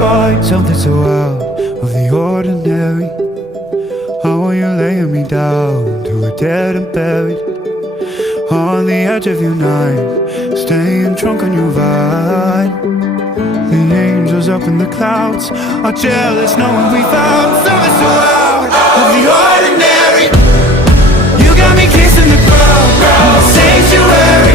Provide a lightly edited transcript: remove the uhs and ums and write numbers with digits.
find something so out of the ordinary. How are you laying me down to a dead and buried on the edge of your night, staying drunk on your vine. The angels up in the clouds are jealous knowing we found something so out of the ordinary. You got me kissing the ground, sanctuary.